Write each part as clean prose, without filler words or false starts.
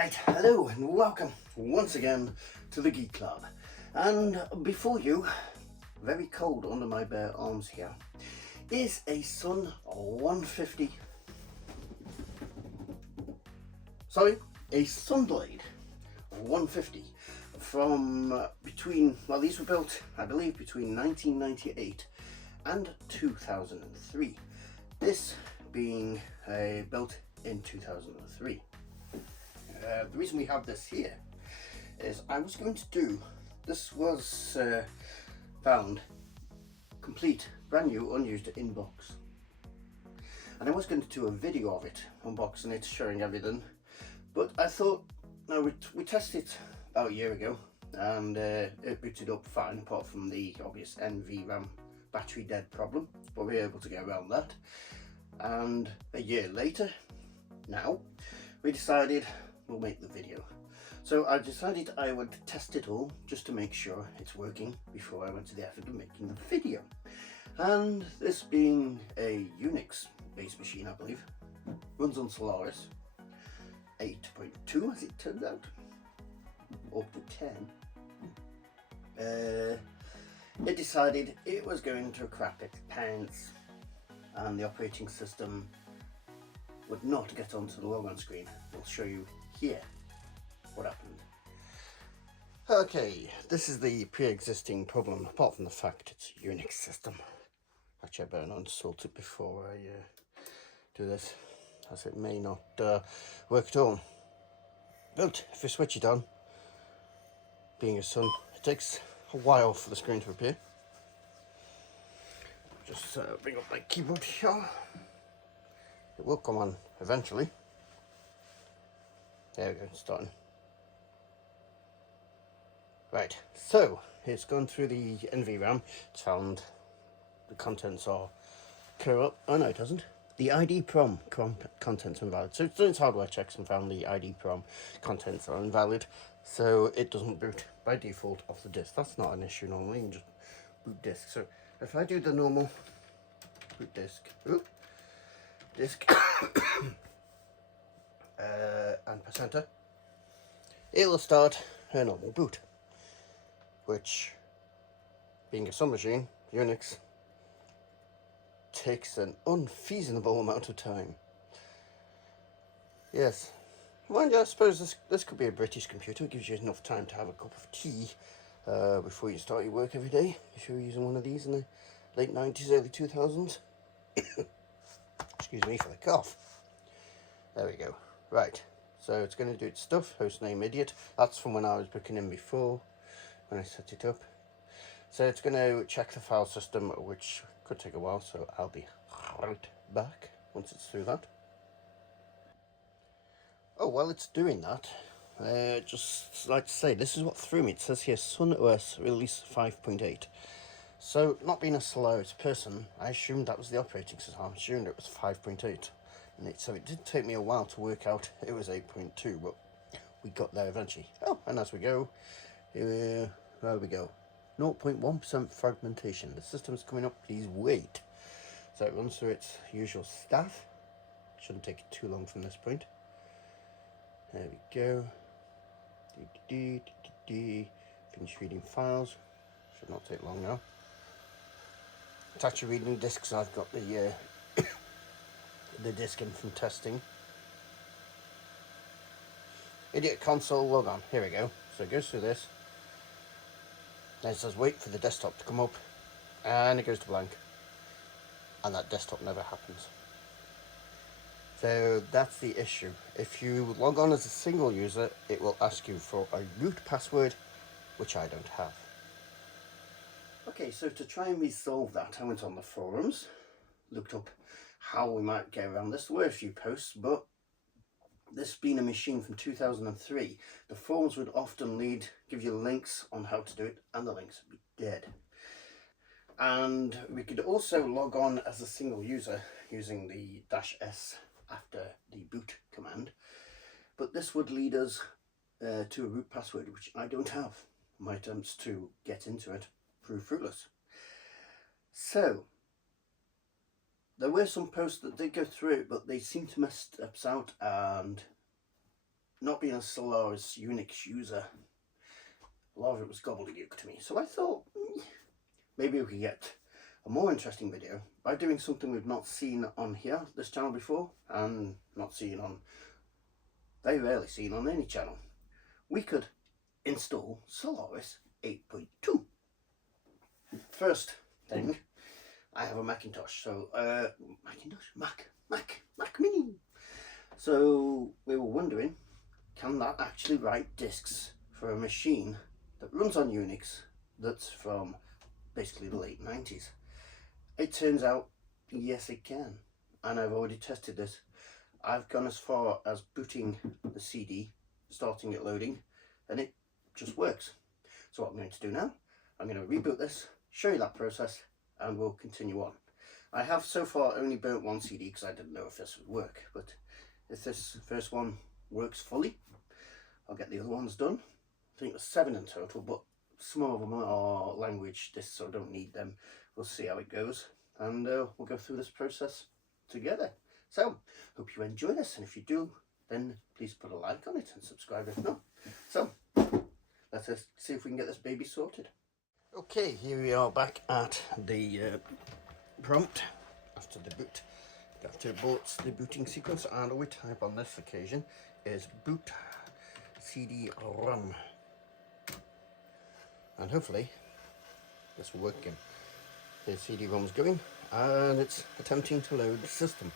Right, hello and welcome once again to the Geek Club. And before you, very cold under my bare arms here, is a Sun 150. Sorry, a SunBlade 150 from these were built, I believe, between 1998 and 2003. This being built in 2003. The reason we have this here is this was found complete, brand new, unused in box. And I was going to do a video of it, unboxing it, showing everything. But I thought, no, we tested it about a year ago and it booted up fine, apart from the obvious NVRAM battery dead problem. But we were able to get around that. And a year later, now, we decided we'll make the video. So I decided I would test it all just to make sure it's working before I went to the effort of making the video. And this being a Unix based machine, I believe, runs on Solaris 8.2 as it turns out, up to 10. It decided it was going to crap its pants and the operating system would not get onto the logon screen. I'll show you here what happened. Okay, this is the pre-existing problem, apart from the fact it's a Unix system. Actually, I better not insult it before I do this, as it may not work at all. But if you switch it on, being a Sun, it takes a while for the screen to appear. Just bring up my keyboard here. It will come on eventually. There we go, it's starting. Right, so it's gone through the NVRAM. It's found the contents are corrupt. Oh no, it doesn't. The ID-PROM contents are invalid. So it's done its hardware checks and found the ID-PROM contents are invalid. So it doesn't boot by default off the disk. That's not an issue normally. You can just boot disk. So if I do the normal boot disk, and press enter, it will start a normal boot, which, being a Sun machine, Unix, takes an unfeasible amount of time. Yes, mind you, I suppose this could be a British computer. It gives you enough time to have a cup of tea before you start your work every day, if you're using one of these in the late 90s, early 2000s. Excuse me for the cough. There we go. Right, so it's going to do its stuff. Hostname idiot. That's from when I was booking in before, when I set it up. So it's going to check the file system, which could take a while, so I'll be right back once it's through that. Oh, while it's doing that, just like to say, this is what threw me. It says here Sun OS release 5.8. So, not being a Solaris person, I assumed that was the operating system. I assumed it was 5.8. So it did take me a while to work out it was 8.2, but we got there eventually. Oh, and as we go, there we go. 0.1% fragmentation. The system's coming up, please wait. So it runs through its usual stuff. Shouldn't take it too long from this point. There we go. Finish reading files. Should not take long now. It's actually reading discs. I've got the the disk in from testing. Idiot console log on. Here we go. So it goes through this. Then it says wait for the desktop to come up, and it goes to blank. And that desktop never happens. So that's the issue. If you log on as a single user, it will ask you for a root password, which I don't have. Okay, so to try and resolve that, I went on the forums, looked up how we might get around this. There were a few posts, but this being a machine from 2003, the forums would often give you links on how to do it, and the links would be dead. And we could also log on as a single user using the -S after the boot command, but this would lead us to a root password, which I don't have. My attempts to get into it proved fruitless. So there were some posts that did go through it, but they seemed to mess steps out and not being a Solaris Unix user, a lot of it was gobbledygook to me. So I thought maybe we could get a more interesting video by doing something we've not seen on here, this channel before, and not seen on, very rarely seen on any channel. We could install Solaris 8.2. First thing, I have a Macintosh, so Mac Mini. So we were wondering, can that actually write disks for a machine that runs on Unix that's from basically the late 90s? It turns out, yes it can, and I've already tested this. I've gone as far as booting the CD, starting it loading, and it just works. So what I'm going to do now, I'm going to reboot this, show you that process, and we'll continue on. I have so far only burnt one CD because I didn't know if this would work, but if this first one works fully, I'll get the other ones done. I think there's 7 in total, but some of them are language disks, so I don't need them. We'll see how it goes, and we'll go through this process together. So, hope you enjoy this, and if you do, then please put a like on it and subscribe if not. So, let's see if we can get this baby sorted. Okay, here we are back at the prompt after the boot. After the booting sequence, and all we type on this occasion is boot CD-ROM, and hopefully this will work again. The CD-ROM's going, and it's attempting to load the system.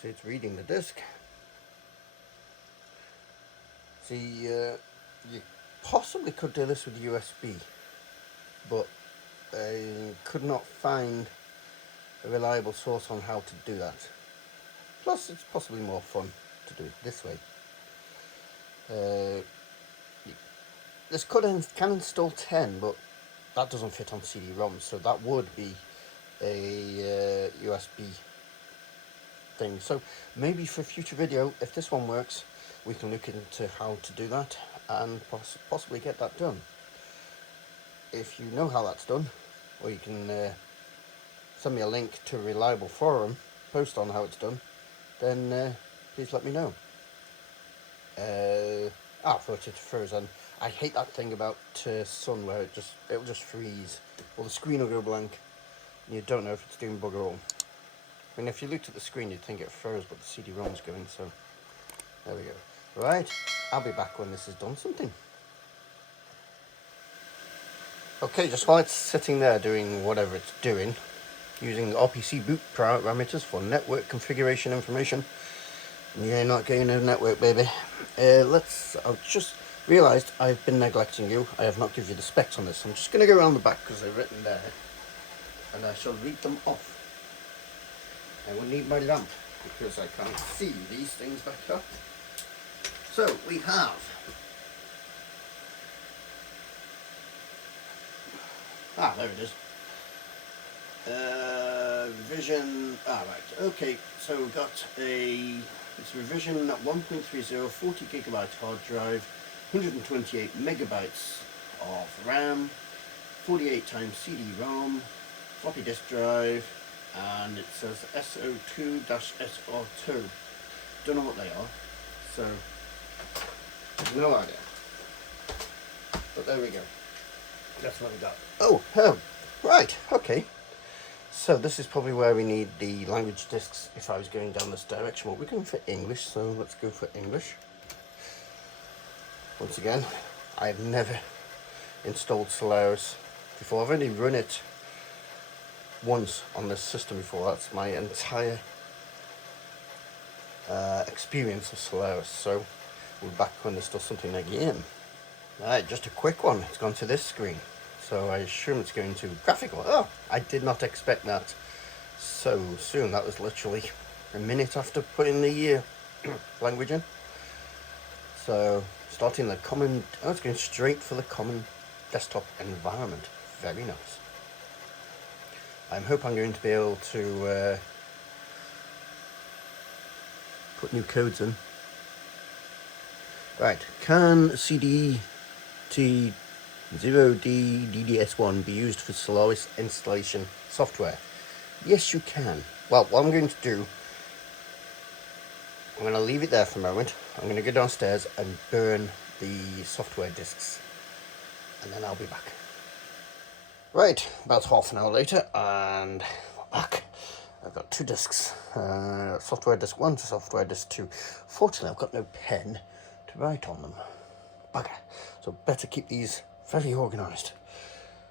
So it's reading the disk. See, you possibly could do this with USB, but I could not find a reliable source on how to do that. Plus, it's possibly more fun to do it this way. This can install 10, but that doesn't fit on CD-ROM, so that would be a USB thing. So maybe for a future video, if this one works, we can look into how to do that and possibly get that done. If you know how that's done, or you can send me a link to a reliable forum post on how it's done, then please let me know. I thought it froze, and I hate that thing about Sun where it'll just freeze, or the screen will go blank and you don't know if it's doing bugger all. I mean, if you looked at the screen you'd think it froze, but the CD-ROM's going, so there we go. Right, I'll be back when this has done something. Okay, just while it's sitting there doing whatever it's doing, using the RPC boot parameters for network configuration information. You're not getting no network, baby. I've just realised I've been neglecting you. I have not given you the specs on this. I'm just going to go around the back because they're written there, and I shall read them off. I will need my lamp because I can't see these things back up. So we have there it is. Revision. Right. Okay. So we've got it's revision 1.30, 40 gigabyte hard drive, 128 megabytes of RAM, 48 times CD-ROM, floppy disk drive, and it says SO2-SR2. Don't know what they are, so no idea. But there we go. That's what we got. Oh, right, okay. So this is probably where we need the language disks if I was going down this direction. Well, we're going for English, so let's go for English. Once again, I've never installed Solaris before. I've only run it once on this system before. That's my entire experience of Solaris. So we're back when there's still something again. Alright, just a quick one. It's gone to this screen. So I assume it's going to graphical. Oh, I did not expect that so soon. That was literally a minute after putting the language in. So starting the common, it's going straight for the common desktop environment. Very nice. I hope I'm going to be able to put new codes in. Right, can CDT0D DDS1 be used for Solaris installation software? Yes, you can. Well, what I'm going to do, I'm going to leave it there for a moment. I'm going to go downstairs and burn the software disks, and then I'll be back. Right, about half an hour later, and we're back. I've got two discs, software disk 1 to software disk 2. Fortunately, I've got no pen to write on them. Bugger. So better keep these very organised.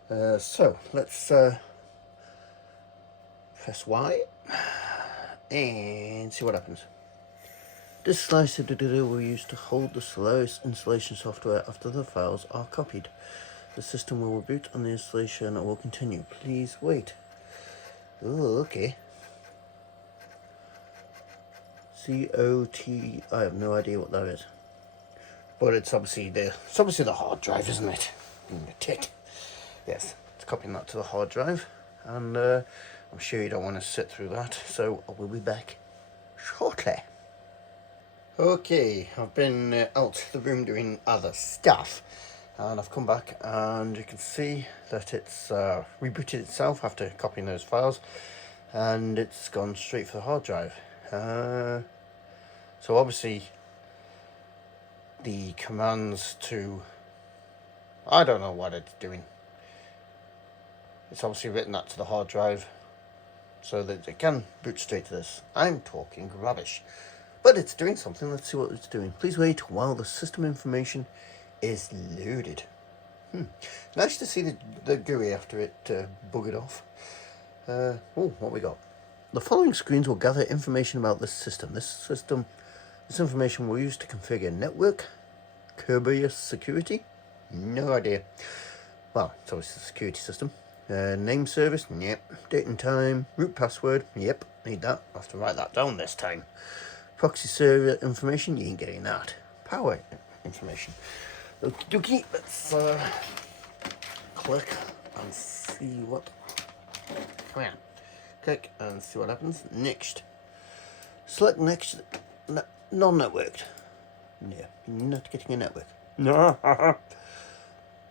So let's press Y and see what happens. This slicer will use to hold the Solaris installation software after the files are copied. The system will reboot and the installation will continue. Please wait. Oh, okay. COT. I have no idea what that is. But it's obviously the hard drive, isn't it? Being a tit. Yes, it's copying that to the hard drive, and I'm sure you don't want to sit through that. So I will be back shortly. Okay, I've been out the room doing other stuff, and I've come back, and you can see that it's rebooted itself after copying those files, and it's gone straight for the hard drive. So obviously the commands to, I don't know what it's doing. It's obviously written that to the hard drive so that it can boot straight to this. I'm talking rubbish, but it's doing something. Let's see what it's doing. Please wait while the system information is loaded. Nice to see the GUI after it buggered off. Oh, what we got? The following screens will gather information about this system. This information will use to configure network, Kerberos security. No idea. Well, it's obviously a security system. Name service, yep. Date and time, root password, yep. Need that. I'll have to write that down this time. Proxy server information, you ain't getting that. Power information. Okie dokie, let's click and see what. Come on. Click and see what happens. Next. Select next. Non-networked. No, you're not getting a network. No.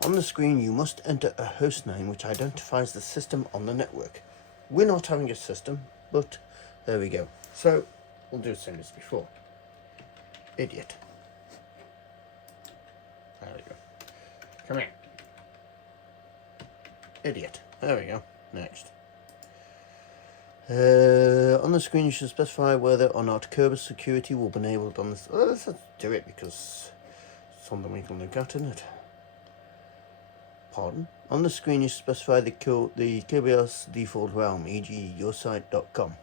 On the screen, you must enter a host name which identifies the system on the network. We're not having a system, but there we go. So, we'll do the same as before. Idiot. There we go. Come here. Idiot. There we go. Next. On the screen, you should specify whether or not Kerberos security will be enabled on this. Oh, let's do it because it's something we can look at, isn't it? Pardon? On the screen, you specify the Kerberos default realm, e.g. yoursite.com.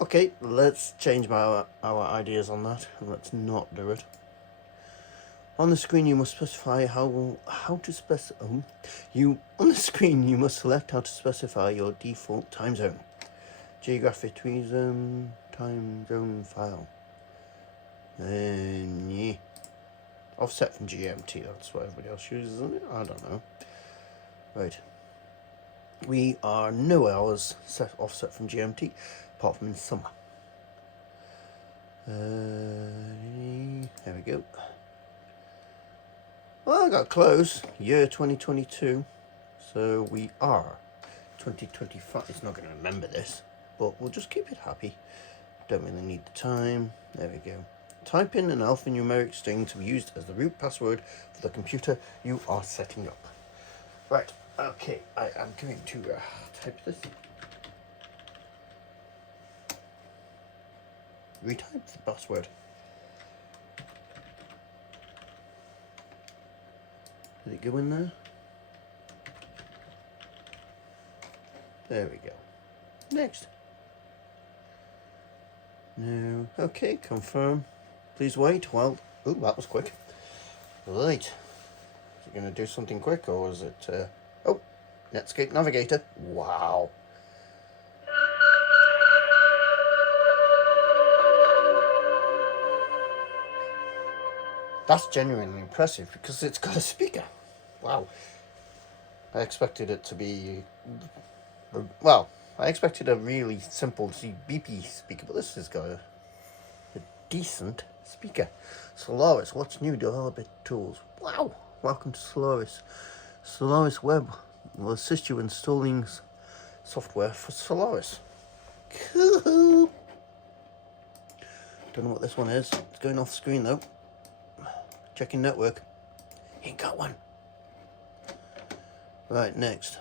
Okay, let's change our ideas on that, and let's not do it. On the screen, you must specify on the screen, you must select how to specify your default time zone. Geographic reason, time zone file. Yeah. Offset from GMT, that's what everybody else uses, isn't it? I don't know. Right. We are no hours offset from GMT, apart from in summer. There we go. Well, I got close. Year 2022. So we are 2025. It's not going to remember this, but we'll just keep it happy. Don't really need the time. There we go. Type in an alphanumeric string to be used as the root password for the computer you are setting up. Right, okay, I am going to type this. Retype the password. Did it go in there? There we go. Next. No. Okay, confirm. Please wait while... Ooh, that was quick. Right. Is it going to do something quick, or is it... Oh, Netscape Navigator. Wow. That's genuinely impressive, because it's got a speaker. Wow. I expected it to be... Well, I expected a really simple beepy speaker, but this has got a decent speaker. Solaris, what's new? Developer tools. Wow, welcome to Solaris. Solaris Web will assist you installing software for Solaris. Cool. Don't know what this one is. It's going off screen though. Checking network. Ain't got one. Right, next.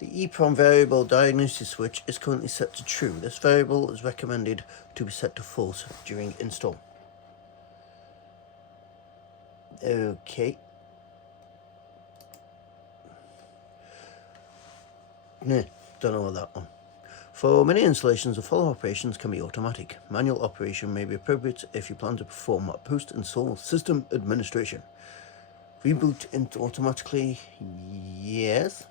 The EEPROM variable diagnosis switch is currently set to true. This variable is recommended to be set to false during install. Okay. Nah, don't know what that one. For many installations, the follow operations can be automatic. Manual operation may be appropriate if you plan to perform post-install system administration. Reboot into automatically, yes.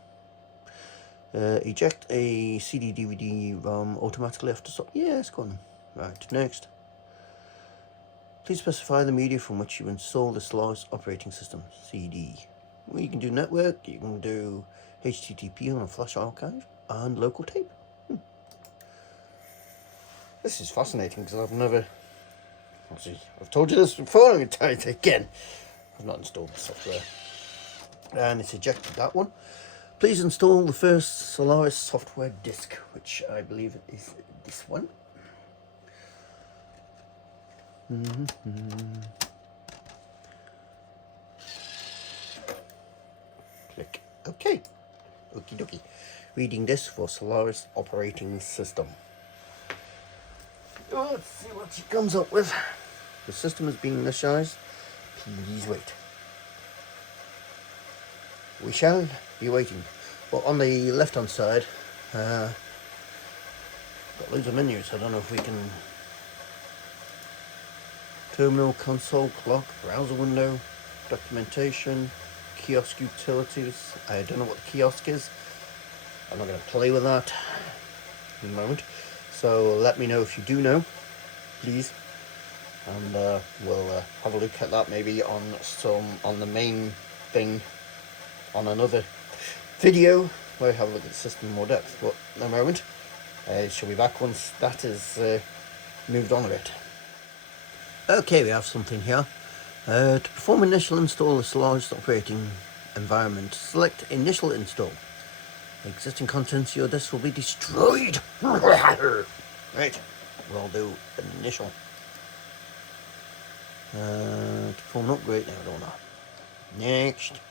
Eject a CD, DVD, ROM automatically after stop. Yes, go on. Right, next. Please specify the media from which you install the Solaris operating system. CD. Well, you can do network, you can do HTTP on a flash archive, and local tape. This is fascinating because I've told you this before, I'm going to tell you it again. I've not installed the software. And it's ejected that one. Please install the first Solaris software disk, which I believe is this one. Click OK. Okie dokie. Reading this for Solaris operating system. Let's see what she comes up with. The system is being initialized. Please wait. We shall be waiting. Well, on the left hand side, got loads of menus. I don't know if we can. Terminal, console, clock, browser window, documentation, kiosk utilities. I don't know what the kiosk is. I'm not going to play with that in a moment. So let me know if you do know, please. And we'll have a look at that maybe on the main thing on another video where I have a look at the system in more depth. But in a moment, she'll be back once that is moved on a bit. Okay, we have something here. To perform initial install of the Solaris operating environment, select initial install. Existing contents of your disk will be destroyed. Right, we'll do an initial. To perform an upgrade, no, I don't know. Next.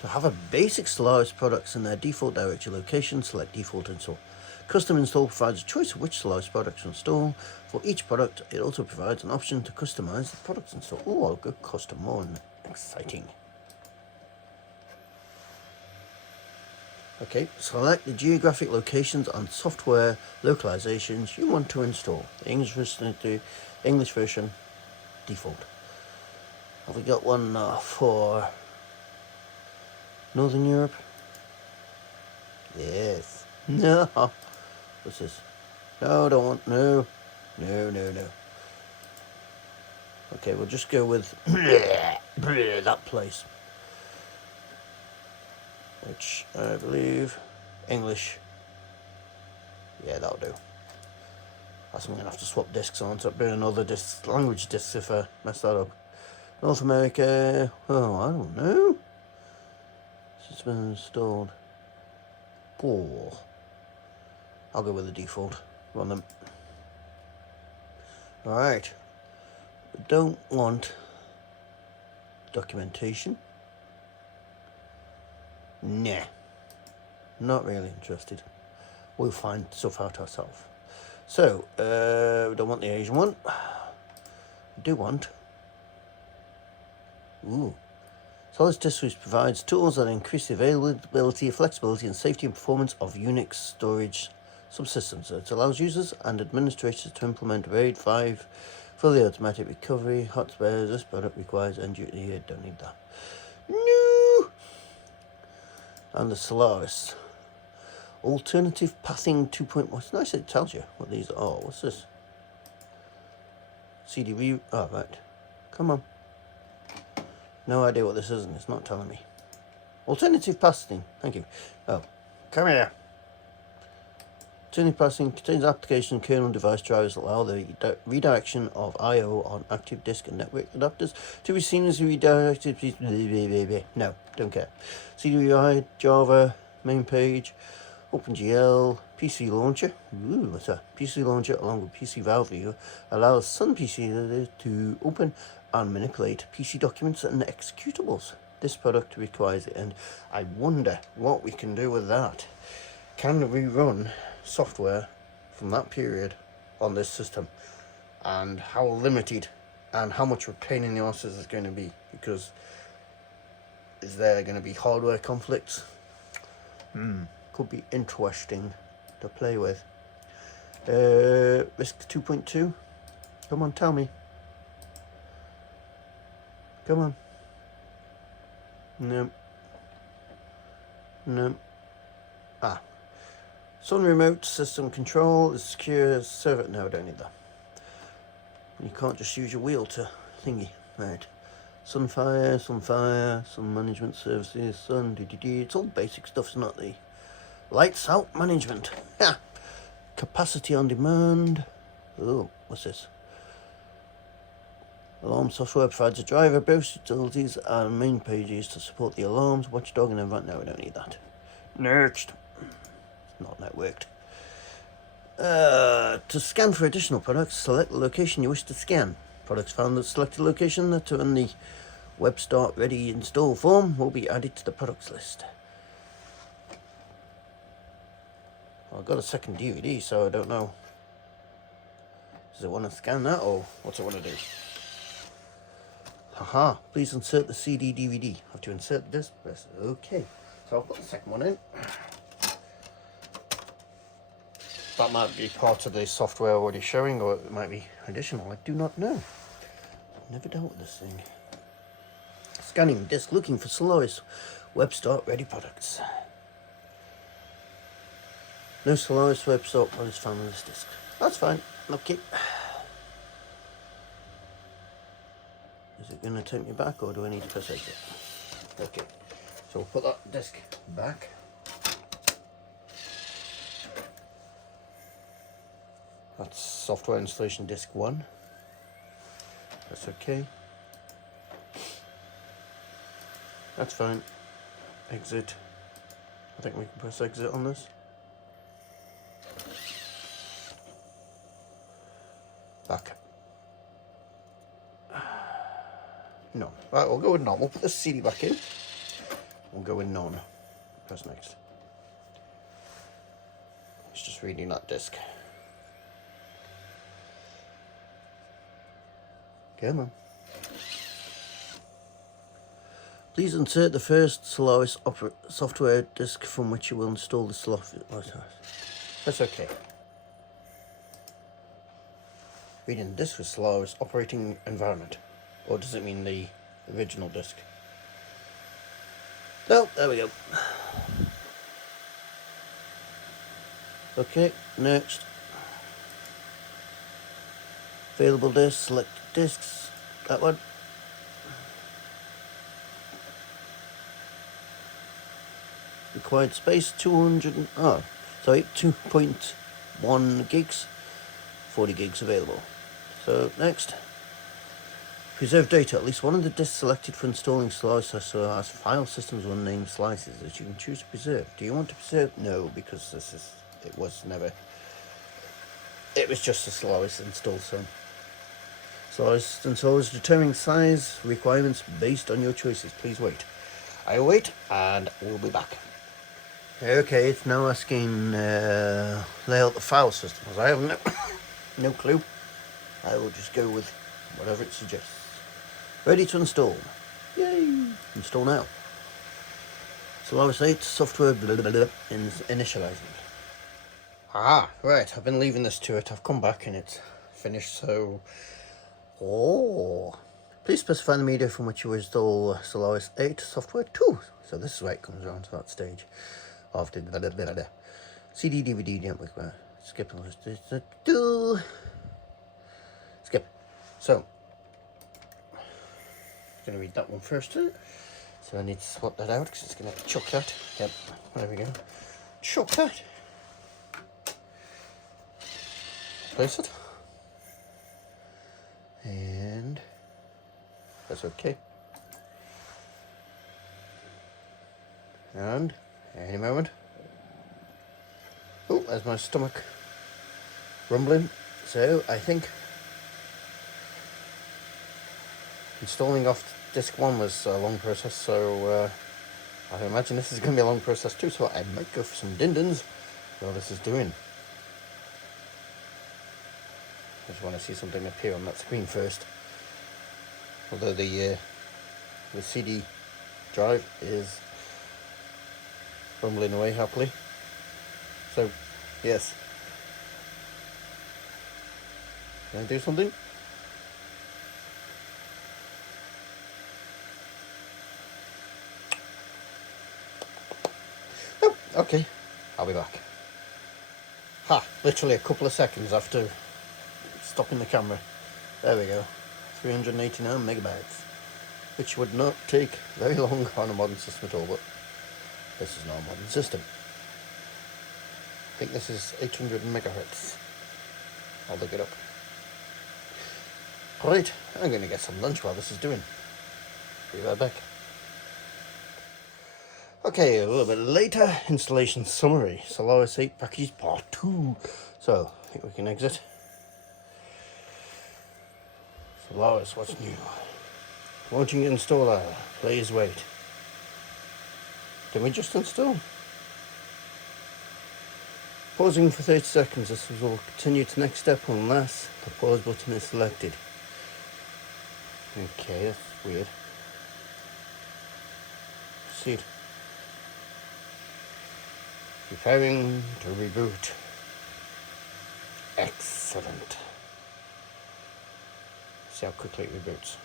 To have a basic Solaris products in their default directory location, select default install. Custom install provides a choice of which Solaris products to install. For each product, it also provides an option to customize the products install. Oh, I'll go custom more. Exciting. Okay, select the geographic locations and software localizations you want to install. The English version default. Have we got one for Northern Europe? Yes. No. What's this? No, I don't want. No. Okay, we'll just go with that place. Which I believe English. Yeah, that'll do. I'm going to have to swap discs on, so it'll be another language disc if I mess that up. North America. Oh, I don't know. It's been installed. Oh. I'll go with the default. Run them. Alright. We don't want documentation. Nah. Not really interested. We'll find stuff out ourselves. So, we don't want the Asian one. We do want. Ooh. Solaris Disk Switch provides tools that increase the availability, flexibility, and safety and performance of Unix storage subsystems. It allows users and administrators to implement RAID 5 fully automatic recovery. Hot spares. This product requires end user. Yeah, don't need that. No. And the Solaris alternative pathing 2.1. It's nice it tells you what these are. What's this? CD. Oh, right. Come on. No idea what this is, and it's not telling me. Alternative passing. Thank you. Oh, come here. Alternative passing contains application and kernel device drivers that allow the redirection of I/O on active disk and network adapters to be seamlessly redirected. No, don't care. CD-UI, Java, main page, OpenGL PC Launcher. Ooh, what's that? PC Launcher along with PC Valve Viewer allows Sun PC to open and manipulate PC documents and executables. This product requires it, and I wonder what we can do with that. Can we run software from that period on this system, and how limited and how much of a pain in the arse is it going to be? Because is there going to be hardware conflicts? Could be interesting to play with. Risk 2.2. Come on, tell me. Come on. No. No. Ah. Sun remote system control is secure server. No, I don't need that. You can't just use your wheel to thingy. Right. Sunfire, Sun management services, Sun, It's all basic stuff, it's not the lights out management. Yeah. Capacity on demand. Oh, what's this? Alarm software provides a driver, both utilities and main pages to support the alarms, watchdog and event. No, we don't need that. Next. It's not networked. To scan for additional products, select the location you wish to scan. Products found at selected location that are in the web start ready install form will be added to the products list. I've got a second DVD, so I don't know. Does it want to scan that, or what's it want to do? Haha, please insert the CD DVD. Have to insert this. Okay, so I've got the second one in. That might be part of the software already showing, or it might be additional. I do not know. Never dealt with this thing. Scanning disk, looking for Solaris web start ready products. No Solaris web start products found on this disk. That's fine. Okay. Is it going to take me back, or do I need to press exit? Okay. So we'll put that disk back. That's software installation disk 1. That's okay. That's fine. Exit. I think we can press exit on this. Back. No. Right, we'll go with none. We'll put the CD back in. We'll go with none. Press next. It's just reading that disk. Come on. Please insert the first Solaris software disk from which you will install the software. That's okay. Reading the disk with Solaris operating environment. Or does it mean the original disk? No, there we go. Okay, next. Available disks, select disks, that one. Required space 2.1 gigs, 40 gigs available. So next, preserve data. At least one of the disks selected for installing Solaris has file systems or named slices that you can choose to preserve. Do you want to preserve? No, because it was just a Solaris install. So Solaris installers determining size requirements based on your choices. Please wait. I will wait, and we'll be back. Okay, it's now asking lay out the file system. As I have no clue, I will just go with whatever it suggests. Ready to install. Yay! Install now. Solaris 8 software initializing. Ah, right. I've been leaving this to it. I've come back and it's finished. So, please specify the media from which you install Solaris 8 software 2. So this is where it comes around to that stage. After CD DVD don't skip skip. So I'm gonna read that one first. So I need to swap that out because it's gonna have to chuck that. Yep, there we go. Chuck that. Place it. And that's okay. And any moment. Oh, there's my stomach rumbling. So I think installing off disc 1 was a long process, so I imagine this is going to be a long process too, so I might go for some din-dins while this is doing. I just want to see something appear on that screen first. Although the CD drive is rumbling away happily. So, yes. Can I do something? Oh, okay. I'll be back. Ha! Literally a couple of seconds after stopping the camera. There we go. 389 megabytes. Which would not take very long on a modern system at all, but this is not a modern system. I think this is 800 megahertz. I'll look it up. Right, I'm going to get some lunch while this is doing. Be right back. Okay, a little bit later, installation summary. Solaris 8 package part 2. So, I think we can exit. Solaris, what's new? Launching installer, please wait. Did we just install? Pausing for 30 seconds, this will continue to next step unless the pause button is selected. Okay, that's weird. Proceed. Preparing to reboot. Excellent. See how quickly it reboots.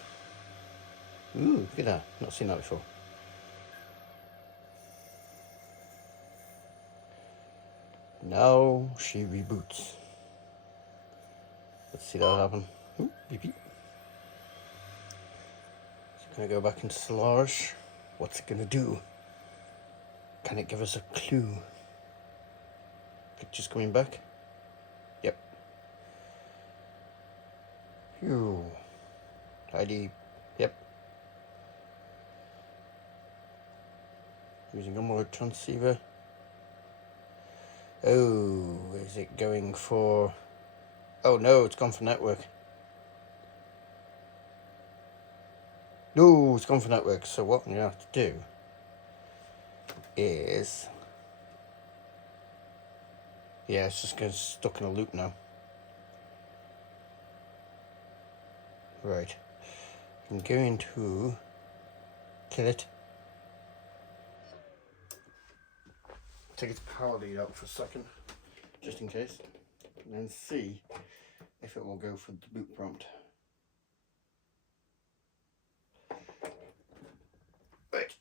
Ooh, look at that. Not seen that before. Now she reboots. Let's see that happen. Ooh, beep beep. So can I go back into Solaris? What's it gonna do? Can it give us a clue? Picture's coming back. Yep. Phew. ID. Yep. Using a more transceiver. Oh, is it going for... Oh no, it's gone for network. No, it's gone for network. So what we have to do is... Yeah, it's just getting stuck in a loop now. Right. I'm going to kill it. Take its power lead out for a second, just in case, and then see if it will go for the boot prompt. Right.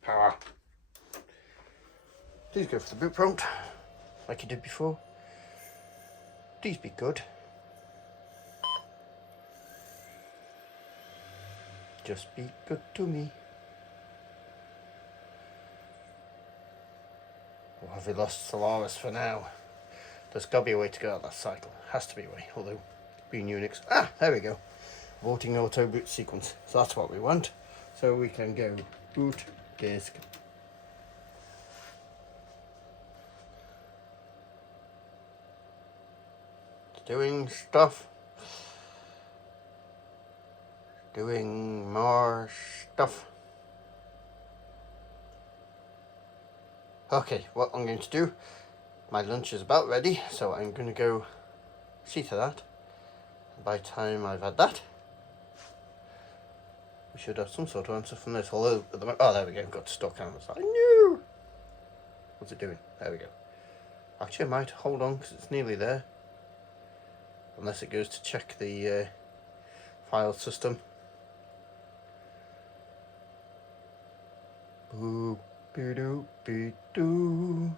Power. Please go for the boot prompt, like you did before. Please be good. Just be good to me. Or have we lost Solaris for now? There's got to be a way to get out of that cycle. Has to be a way, although being Unix. Ah, there we go. Voting auto boot sequence. So that's what we want. So we can go boot disk. It's doing stuff. Doing more stuff. Okay, what I'm going to do, my lunch is about ready, so I'm going to go see to that. By the time I've had that, we should have some sort of answer from this. Although, at the moment, oh, there we go, got stock cameras. I knew! What's it doing? There we go. Actually, I might hold on because it's nearly there. Unless it goes to check the file system. Boop. Be-do-be-do.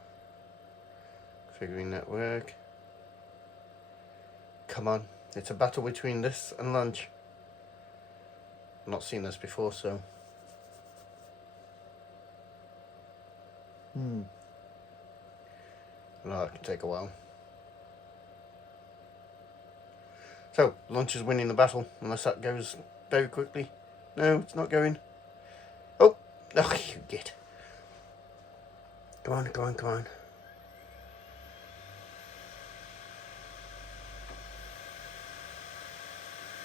Configuring network. Come on, it's a battle between this and lunch. I've not seen this before, so. I know that can take a while. So, lunch is winning the battle, unless that goes very quickly. No, it's not going. Oh, you git. Come on, come on, come on.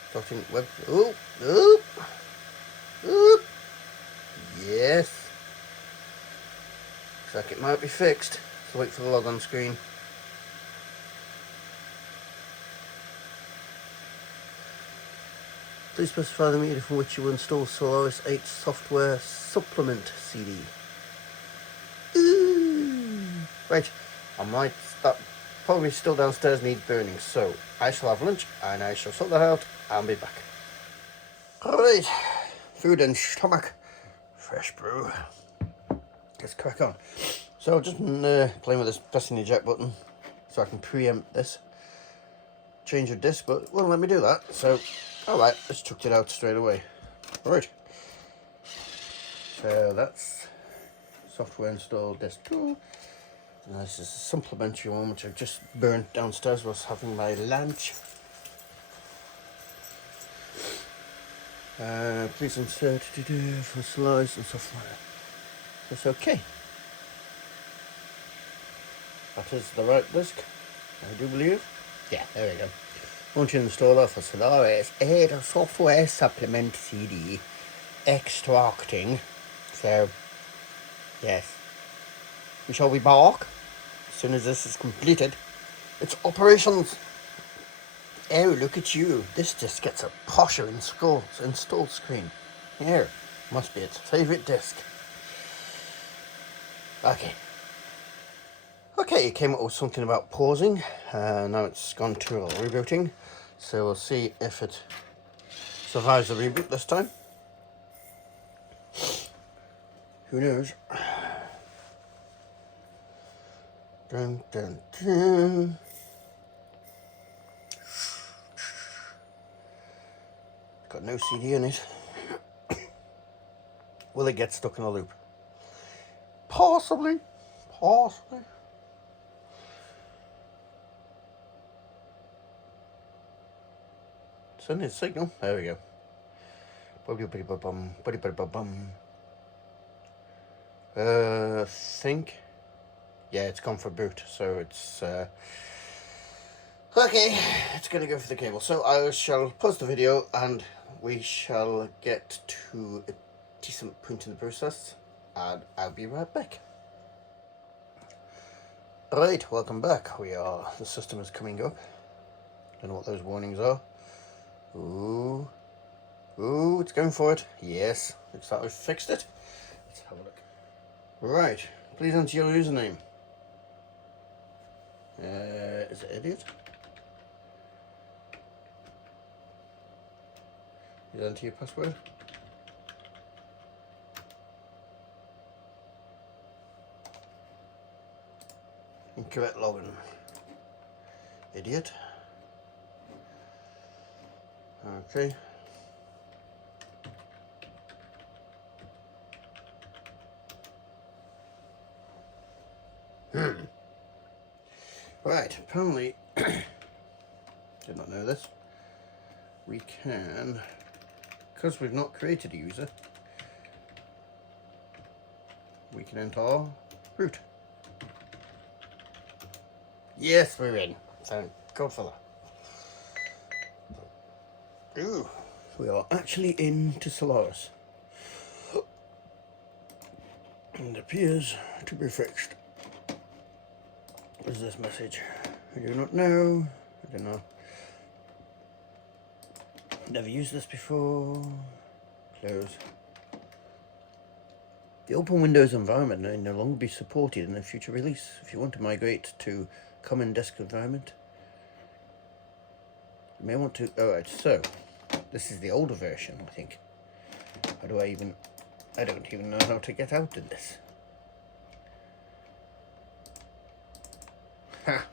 Starting web. Oop, oop, oop. Yes. Looks like it might be fixed. So wait for the log on screen. Please specify the media from which you will install Solaris 8 software supplement CD. Ooh. Right, I might that probably still downstairs needs burning, so I shall have lunch and I shall sort that out and be back. Alright, food and stomach, fresh brew. Let's crack on. So I've just been playing with this, pressing the eject button so I can preempt this change of disc, but it won't let me do that, so alright, let's chuck it out straight away. Alright, so that's software installed disc 2. And this is a supplementary one which I've just burnt downstairs whilst having my lunch. Please insert for Solaris and software. That's okay. That is the right disc, I do believe. Yeah, there we go. Once you install that for Solaris, add a software supplement CD extracting. So, yes. We shall be back as soon as this is completed. It's operations. Oh, look at you. This disc gets a posher install screen. Here, must be its favourite disc. Okay. Okay, it came up with something about pausing. Now it's gone to rebooting. So we'll see if it survives the reboot this time. Who knows? Dun, dun, dun. Got no CD in it. Will it get stuck in a loop? Possibly. Possibly. Send it signal. There we go. Think. Yeah, it's gone for boot, so it's okay. It's gonna go for the cable. So I shall pause the video and we shall get to a decent point in the process, and I'll be right back. Right, welcome back. The system is coming up. Don't know what those warnings are. Ooh, it's going for it. Yes, looks like we've fixed it. Let's have a look. Right, please enter your username. Is it idiot? You enter your password. Incorrect login. Idiot. Okay. Right, apparently, did not know this, we can, because we've not created a user, we can enter root. Yes, we're in. Thank God for that. Ooh, we are actually into Solaris. And it appears to be fixed. What is this message? I do not know. I don't know. Never used this before. Close. The open Windows environment may no longer be supported in a future release. If you want to migrate to common desk environment, you may want to. Alright, so this is the older version, I think. How do I don't even know how to get out of this. Ha!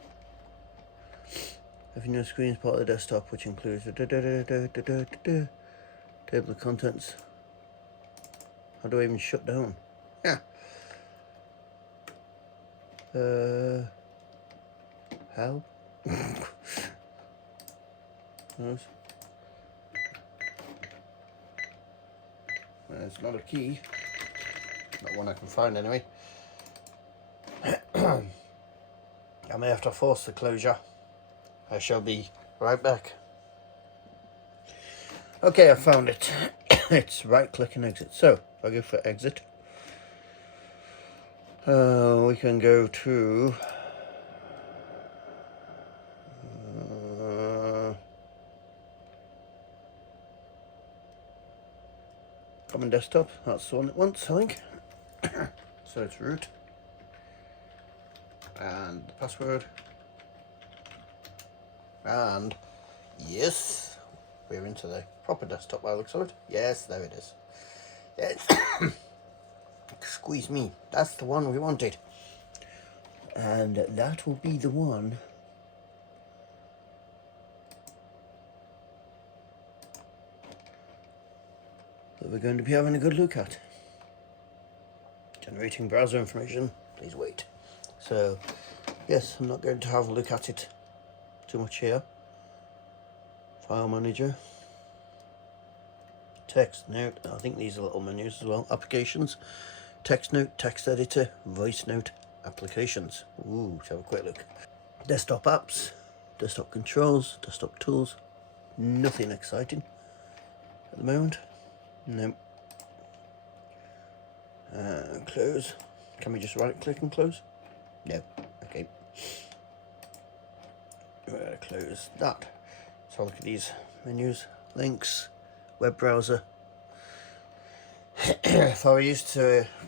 Having no screen is part of the desktop, which includes the table of contents. How do I even shut down? Yeah. How? There's not a key. Not one I can find anyway. I may have to force the closure. I shall be right back. Okay, I found it. It's right click and exit. So if I go for exit, we can go to common desktop. That's the one it wants, I think. So it's root and the password, and yes, we're into the proper desktop by the looks of it. Yes, there it is. Yes. Squeeze me, that's the one we wanted, and that will be the one that we're going to be having a good look at. Generating browser information, please wait. So yes, I'm not going to have a look at it too much here. File manager, text note, I think these are little menus as well. Applications, text note, text editor, voice note, applications. Ooh, let's have a quick look. Desktop apps, desktop controls, desktop tools. Nothing exciting at the moment. No. Close. Can we just right click and close? No. Okay. We're going to close that. So look at these menus, links, web browser. If I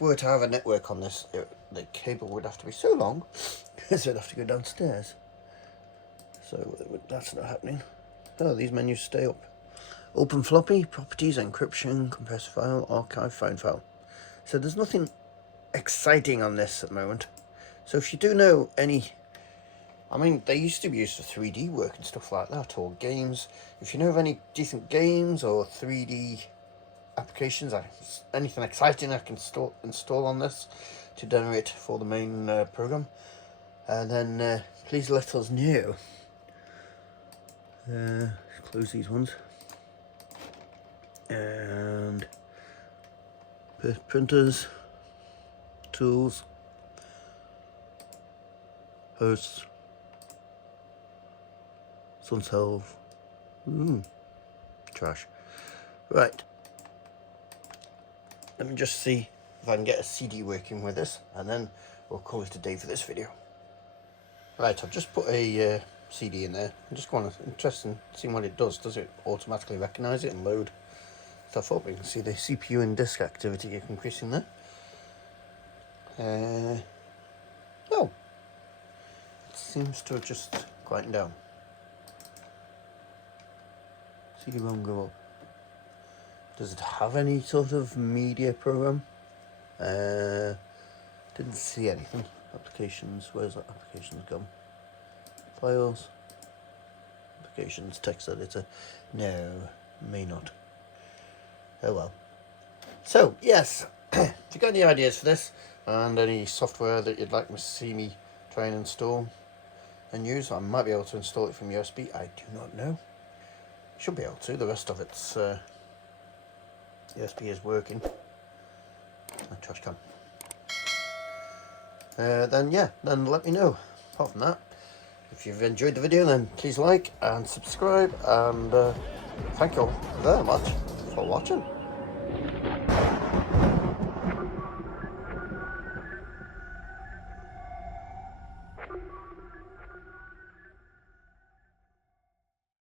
were to have a network on this, the cable would have to be so long, so I'd have to go downstairs. So that's not happening. Oh, these menus stay up. Open floppy, properties, encryption, compress file, archive, find file. So there's nothing exciting on this at the moment. So if you do know any, I mean, they used to be used for 3D work and stuff like that, or games. If you know of any decent games or 3D applications, anything exciting I can install on this to generate for the main program, and then please let us know. Close these ones. And printers, tools, hosts, Sunself, trash. Right, let me just see if I can get a CD working with this, and then we'll call it a day for this video. Right, I've just put a CD in there. I'm just kind of interested in seeing what it does. Does it automatically recognise it and load stuff up? You can see the CPU and disk activity increasing there. Oh, it seems to have just quietened down. CD-ROM go up. Does it have any sort of media program? Didn't see anything. Applications, where's that applications gone? Files, applications, text editor. No, may not. Oh well. So yes, if you got any ideas for this and any software that you'd like to see me try and install and use, I might be able to install it from USB. I do not know. Should be able to. The rest of it's USB is working. A trash can. Then yeah, then let me know. Apart from that, if you've enjoyed the video, then please like and subscribe, and thank you all very much for watching.